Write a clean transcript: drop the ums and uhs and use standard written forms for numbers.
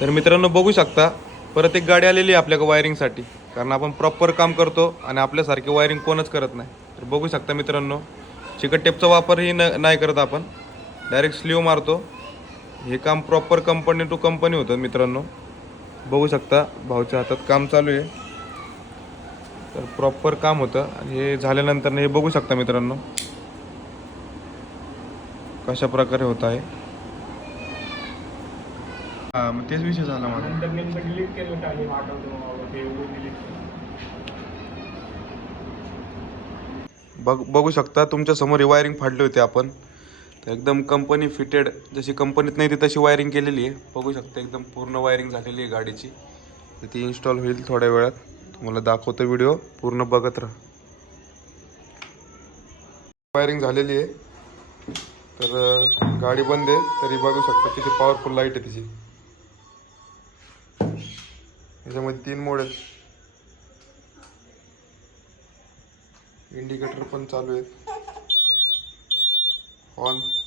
तर मित्रांनो बघू शकता परत एक गाडी आलेली आहे आपल्या वायरिंगसाठी, कारण आपण प्रॉपर काम करतो आणि आपल्यासारखे वायरिंग कोणच करत नाही. तर बघू शकता मित्रांनो, चिकट टेपचा वापरही नाही करत आपण, डायरेक्ट स्लीव मारतो. हे काम प्रॉपर कंपनी टू कंपनी होतं मित्रांनो. बघू शकता भाऊच्या हातात काम चालू आहे, तर प्रॉपर काम होतं. आणि हे झाल्यानंतर हे बघू शकता मित्रांनो कशा प्रकारे होत आहे. हा मग तेच विषय झाला माझा. बघू शकता तुमच्या समोर वायरिंग फाडली होती आपण, तर एकदम कंपनी फिटेड, जशी कंपनीत नाही ती तशी वायरिंग केलेली आहे. बघू शकता एकदम पूर्ण वायरिंग झालेली आहे गाडीची. तर ती इन्स्टॉल होईल थोड्या वेळात, तुम्हाला दाखवतो, व्हिडिओ पूर्ण बघत राहा. वायरिंग झालेली आहे, तर गाडी बंद आहे तरी बघू शकता किती पॉवरफुल लाईट आहे तिची. याच्यामध्ये 3 मोड आहेत, इंडिकेटर पण चालू आहेत, ऑन